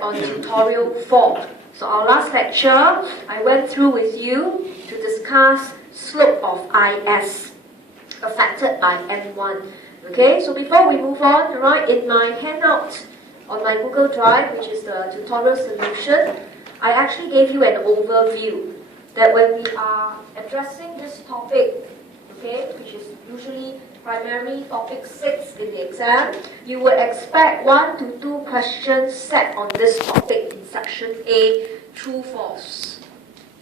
back on tutorial 4. So our last lecture, I went through with you to discuss slope of IS affected by M1. Okay, so before we move on, right, in my handout on my Google Drive, which is the tutorial solution, I actually gave you an overview that when we are addressing this topic, okay, which is usually primarily topic 6 in the exam, you would expect 1 to 2 questions set on this topic in section A, true, false.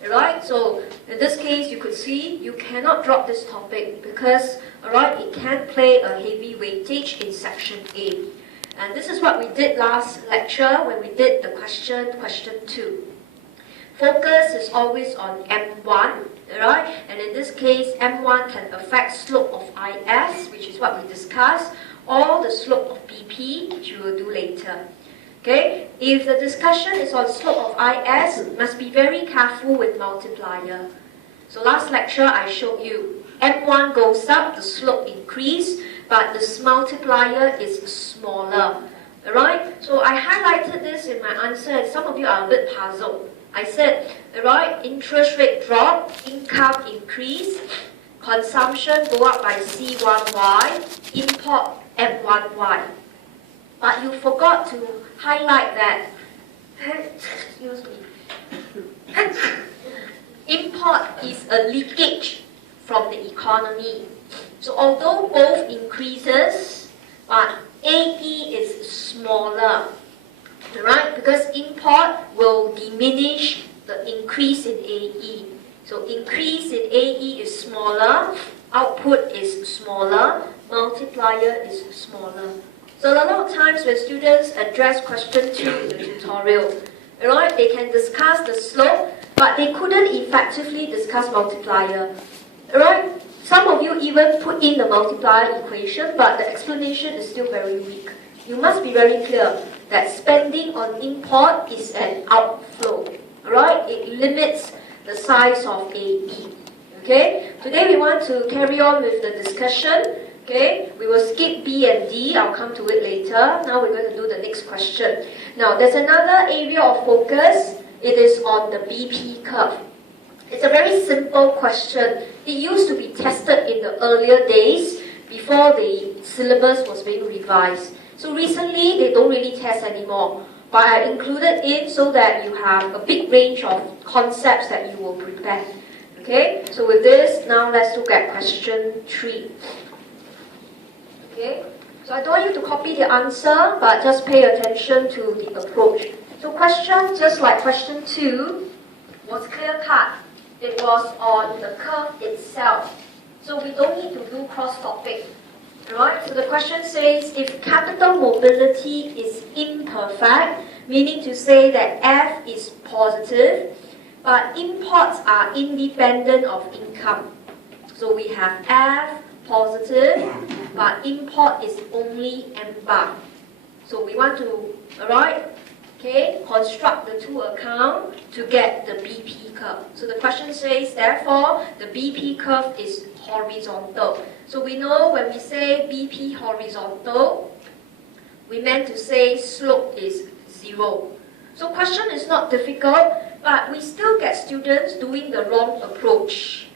Alright, so in this case you could see you cannot drop this topic because alright, it can play a heavy weightage in section A. And this is what we did last lecture when we did the question 2. Focus is always on M1, alright? And in this case, M1 can affect slope of IS, which is what we discussed, or the slope of BP, which we will do later. Okay? If the discussion is on slope of IS, must be very careful with multiplier. So last lecture I showed you, M1 goes up, the slope increase, but the multiplier is smaller. Alright? So I highlighted this in my answer, and some of you are a bit puzzled. I said, right, interest rate drop, income increase, consumption go up by C1Y, import M1Y. But you forgot to highlight that, excuse me, import is a leakage from the economy. So although both increases, but AE is smaller. Right? Because import will diminish the increase in AE. So increase in AE is smaller, output is smaller, multiplier is smaller. So a lot of times when students address question 2 in the tutorial, right, they can discuss the slope, but they couldn't effectively discuss multiplier. Right? Some of you even put in the multiplier equation, but the explanation is still very weak. You must be very clear that spending on import is an outflow, right? It limits the size of AE, okay? Today we want to carry on with the discussion, okay? We will skip B and D, I'll come to it later. Now we're going to do the next question. Now there's another area of focus, it is on the BP curve. It's a very simple question. It used to be tested in the earlier days before the syllabus was being revised. So recently, they don't really test anymore, but I included in so that you have a big range of concepts that you will prepare. Okay, so with this, now let's look at question 3. Okay, so I don't want you to copy the answer, but just pay attention to the approach. So question, just like question 2, was clear-cut. It was on the curve itself. So we don't need to do cross-topic. Right? So the question says, if capital mobility is imperfect, meaning to say that F is positive, but imports are independent of income. So we have F positive, but import is only M bar. So we want to, alright, okay, construct the 2 account to get the BP curve. So the question says, therefore, the BP curve is horizontal. So we know when we say BP horizontal, we meant to say slope is 0. So question is not difficult, but we still get students doing the wrong approach.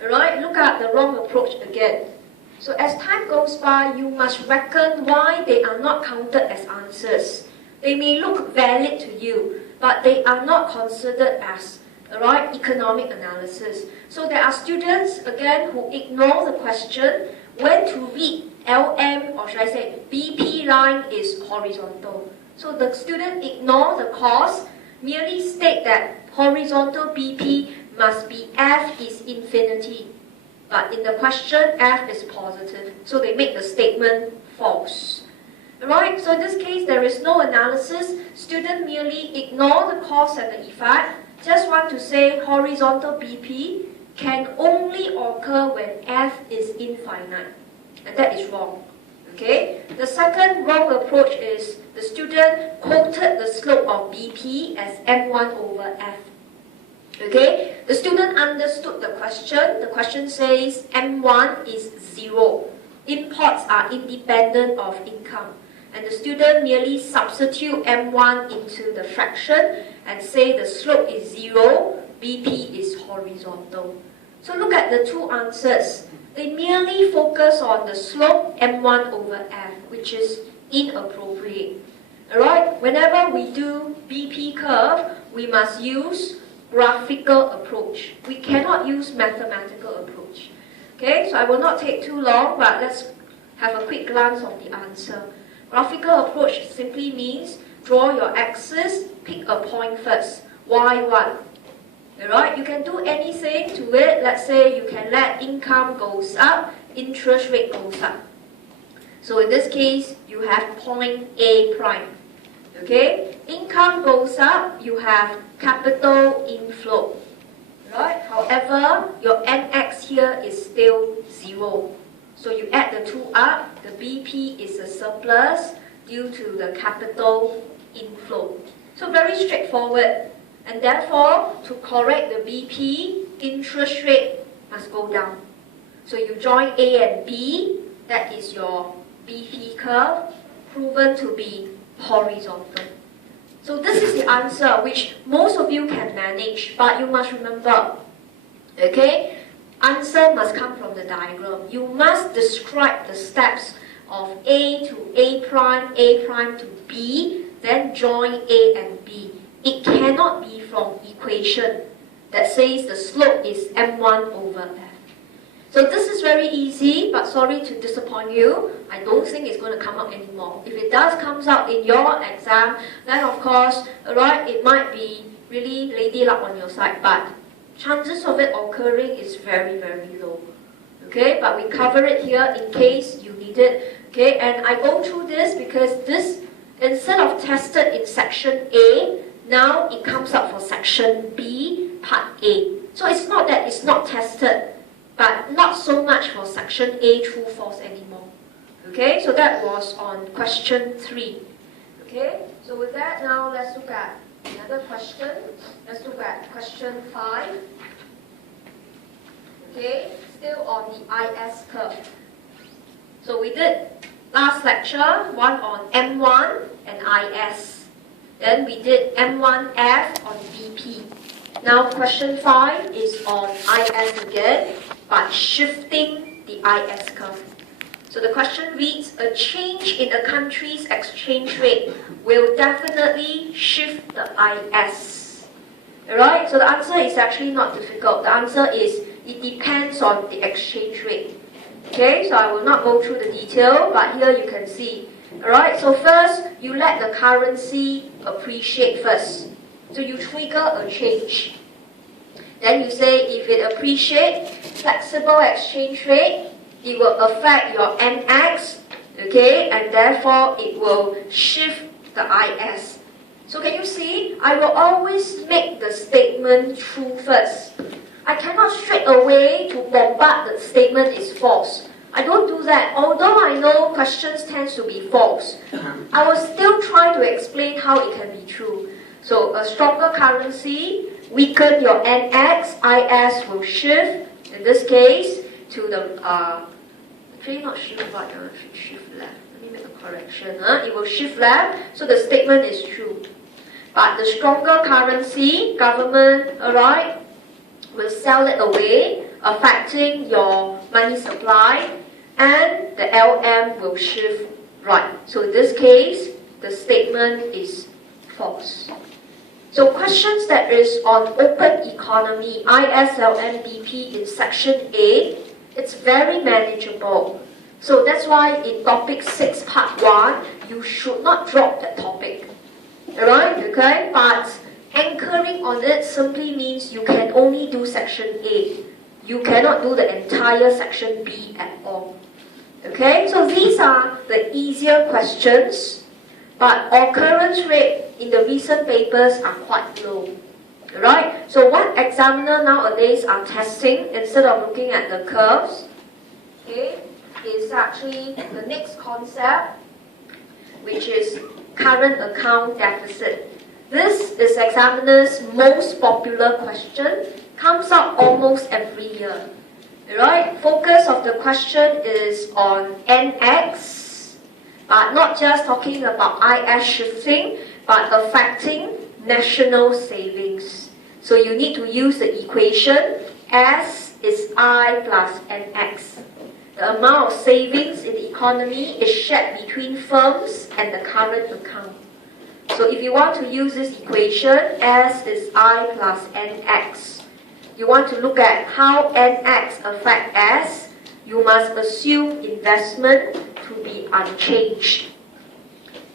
Alright, look at the wrong approach again. So as time goes by, you must reckon why they are not counted as answers. They may look valid to you, but they are not considered as economic analysis. So there are students, again, who ignore the question when to read LM, or should I say BP line is horizontal. So the student ignore the cause, merely state that horizontal BP must be F is infinity. But in the question, F is positive. So they make the statement false. Alright, so in this case, there is no analysis. Student merely ignore the cause and the effect. Just want to say horizontal BP can only occur when F is infinite. And that is wrong. Okay? The second wrong approach is the student quoted the slope of BP as M1 over F. Okay? The student understood the question. The question says M1 is 0. Imports are independent of income. and the student merely substitute M1 into the fraction and say the slope is 0, BP is horizontal. So look at the two answers. They merely focus on the slope M1 over F, which is inappropriate. Alright, whenever we do BP curve, we must use graphical approach. We cannot use mathematical approach. Okay, so I will not take too long, but let's have a quick glance of the answer. Graphical approach simply means draw your axis, pick a point first, y1. Alright, you can do anything to it. Let's say you can let income goes up, interest rate goes up. So in this case, you have point A prime. Okay, income goes up, you have capital inflow. Right? However, your NX here is still 0. So you add the two up, the BP is a surplus due to the capital inflow. So very straightforward. And therefore, to correct the BP, interest rate must go down. So you join A and B, that is your BP curve, proven to be horizontal. So this is the answer which most of you can manage, but you must remember, okay, answer must come from the diagram. You must describe the steps of A to A prime to B, then join A and B. It cannot be from equation that says the slope is M1 over F. So this is very easy, but sorry to disappoint you. I don't think it's going to come out anymore. If it does comes out in your exam, then of course, right, it might be really lady luck on your side, but chances of it occurring is very, very low. Okay, but we cover it here in case you need it. Okay, and I go through this because this, instead of tested in section A, now it comes up for section B, part A. So it's not that it's not tested, but not so much for section A, true, false anymore. Okay, so that was on question 3. Okay, so with that now let's look at another question. Let's look at question 5. Okay, still on the IS curve. So we did last lecture, one on M1 and IS. Then we did M1F on BP. Now question 5 is on IS again, but shifting the IS curve. So the question reads, a change in a country's exchange rate will definitely shift the IS. Alright, so the answer is actually not difficult. The answer is, it depends on the exchange rate. Okay, so I will not go through the detail, but here you can see. Alright, so first, you let the currency appreciate first. So you trigger a change. Then you say if it appreciates, flexible exchange rate, it will affect your NX, okay, and therefore it will shift the IS. So can you see, I will always make the statement true first. I cannot straight away to bombard the statement is false. I don't do that. Although I know questions tend to be false, I will still try to explain how it can be true. So a stronger currency weaken your NX, IS will shift, in this case, to the, actually not shift right, shift left. Let me make a correction. It will shift left, so the statement is true. But the stronger currency, government, alright, will sell it away, affecting your money supply, and the LM will shift right. So in this case, the statement is false. So questions that is on open economy, ISLM BP in section A, it's very manageable. So that's why in topic 6 part 1, you should not drop that topic. Alright, okay? But anchoring on it simply means you can only do section A. You cannot do the entire section B at all. Okay, so these are the easier questions, but occurrence rate in the recent papers are quite low. Right? So what examiner nowadays are testing, instead of looking at the curves, okay, is actually the next concept, which is current account deficit. This is examiner's most popular question, comes up almost every year. Right? Focus of the question is on NX, but not just talking about IS shifting, but affecting national savings. So you need to use the equation S is I plus NX. The amount of savings in the economy is shared between firms and the current account. So if you want to use this equation, S is I plus NX, you want to look at how NX affects S, you must assume investment to be unchanged.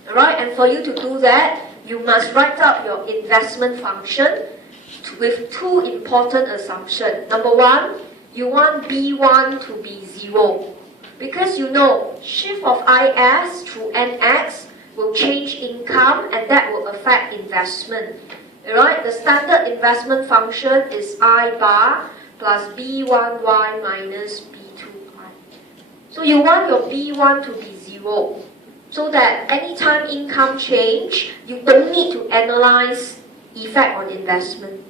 Alright, and for you to do that, you must write up your investment function with two important assumptions. Number one, you want B1 to be 0. Because you know, shift of IS through NX will change income and that will affect investment. Alright, the standard investment function is I bar plus B1Y minus B2Y. So you want your B1 to be 0. So that anytime income change, you don't need to analyze effect on investment.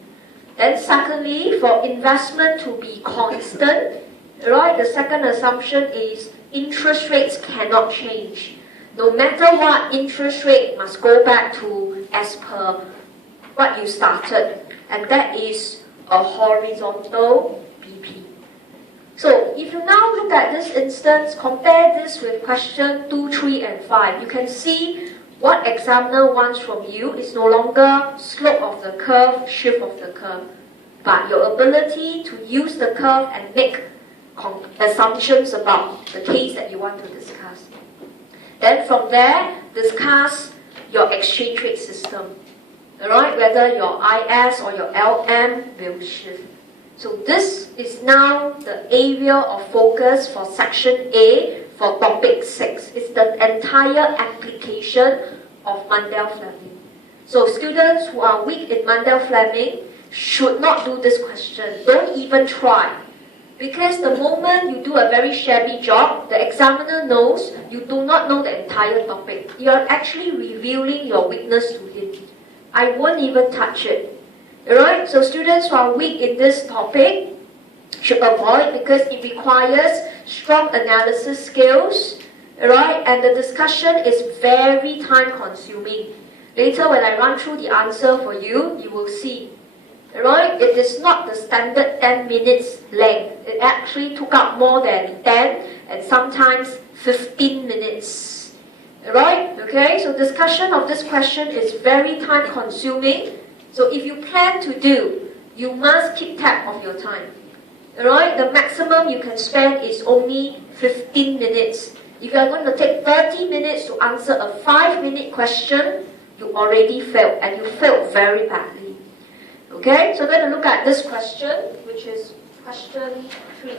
Then secondly, for investment to be constant, right, the second assumption is interest rates cannot change. No matter what, interest rate must go back to as per what you started, and that is a horizontal BP. So if you now look at this instance, compare this with question 2, 3, and 5, you can see what examiner wants from you is no longer slope of the curve, shift of the curve, but your ability to use the curve and make assumptions about the case that you want to discuss. Then from there, discuss your exchange rate system. Alright, whether your IS or your LM will shift. So this is now the area of focus for section A for topic 6. It's the entire application of Mundell-Fleming. So students who are weak in Mundell-Fleming should not do this question. Don't even try. Because the moment you do a very shabby job, the examiner knows you do not know the entire topic. You are actually revealing your weakness to him. I won't even touch it. Alright, so students who are weak in this topic should avoid because it requires strong analysis skills. Alright, and the discussion is very time consuming. Later when I run through the answer for you, you will see. Alright, it is not the standard 10 minutes length. It actually took up more than 10 and sometimes 15 minutes. Alright, okay, so discussion of this question is very time consuming. So if you plan to do, you must keep track of your time. Alright, the maximum you can spend is only 15 minutes. If you are going to take 30 minutes to answer a 5-minute question, you already failed, and you failed very badly. Okay, so we're going to look at this question, which is question 3.